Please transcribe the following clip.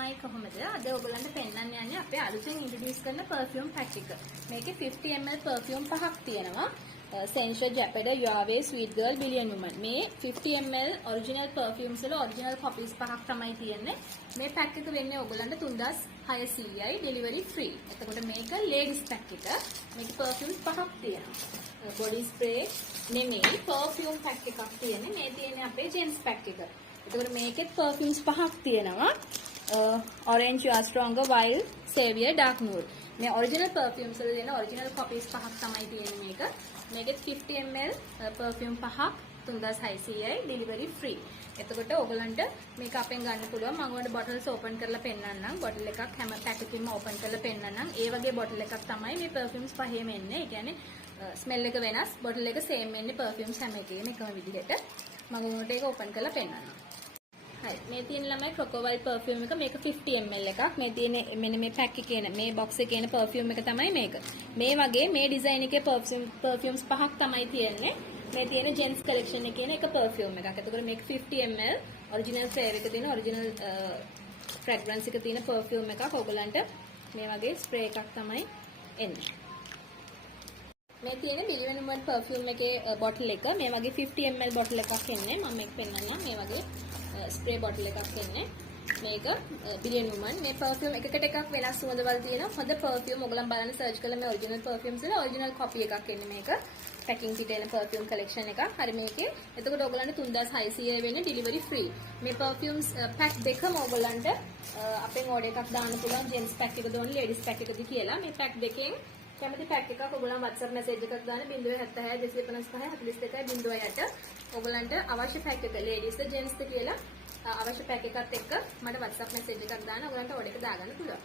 තමයි කොහොමද අද ඔයගලන්ට පෙන්වන්න යන්නේ අපේ අලුතෙන් ඉන්ට්‍රොඩියුස් කරන perfume pack එක. මේකේ 50 ml perfume පහක් තියෙනවා. Sensual Japeda, Yahweh, Sweet Girl, Billion Woman. මේ 50 ml original perfumes වල original copies පහක් තමයි තියෙන්නේ. මේ pack එක වෙන්නේ ඔයගලන්ට 3600යි delivery free. එතකොට මේක ladies pack එක. මේක perfumes පහක් තියෙනවා. Body spray නෙමෙයි perfume pack එකක් තියෙන්නේ. මේ තියෙන්නේ අපේ gents pack එක. එතකොට මේකෙත් perfumes පහක් තියෙනවා. Orange, You Are Stronger, Wild, Savior, Dark Nude. මේ original perfumes වල දෙන original copies පහක් තමයි තියෙන්නේ මේක. මේකෙත් 50 ml perfume පහක් 3600යි delivery free. එතකොට ඔයගලන්ට මේක අපෙන් ගන්න පුළුවන්. මම ඔයාලට bottles open කරලා පෙන්නන්නම්. bottle එකක් හැම pack එකකින්ම open කරලා පෙන්නන්නම්. ඒ වගේ bottle එකක් තමයි මේ perfumes පහේම එන්නේ. ඒ කියන්නේ smell එක වෙනස්, bottle එක same එන්නේ perfumes හැම එකේම එකම විදිහට. මම ඔයාලට ඒක open කරලා පෙන්නන්නම්. හරි මේ තියෙන ළමයි crocodile perfume එක මේක 50 ml එකක් මේ තියෙන මෙන්න මේ pack එකේ එන මේ box එකේ එන perfume එක තමයි මේක මේ වගේ මේ design එකේ perfumes පහක් තමයි තියෙන්නේ මේ තියෙන gents collection එකේ එන එක perfume එකක් එතකොට මේක 50 ml original flavour එක තියෙන original fragrance එක තියෙන perfume එකක් ඔයගලන්ට මේ වගේ spray එකක් තමයි එන්නේ මේ තියෙන Billion Woman perfume එකේ bottle එක මේ වගේ 50 ml bottle එකක් එන්නේ මම මේක පෙන්නන්නම් මේ වගේ spray bottle එකක් එන්නේ මේක Billion Woman මේ perfume එකකට එකක් වෙනස් සුවඳවල් තියෙනවා හොඳ perfume ඔයගලන් බලන්න search කළා මේ original perfumes වල original copy එකක් එන්නේ මේක packing kit එන perfume collection එකක් හරි මේකේ එතකොට ඔයගලන්ට 3600 වෙන delivery free මේ perfumes pack දෙකම ඔයගලන්ට අපෙන් order එකක් දාන්න පුළුවන් gents pack එකද ඕනේ ladies pack එකද කියලා මේ pack දෙකෙන් කැමති pack එකක් ඔයගලන් WhatsApp message එකක් දාන්න 076 255 42 08 ඔයගලන්ට අවශ්‍ය pack එක ladies ද gents ද කියලා අවශ්‍ය pack එකත් එක්ක මට WhatsApp message එකක් දාන්න ඔයගලන්ට order එක දාගන්න පුළුවන්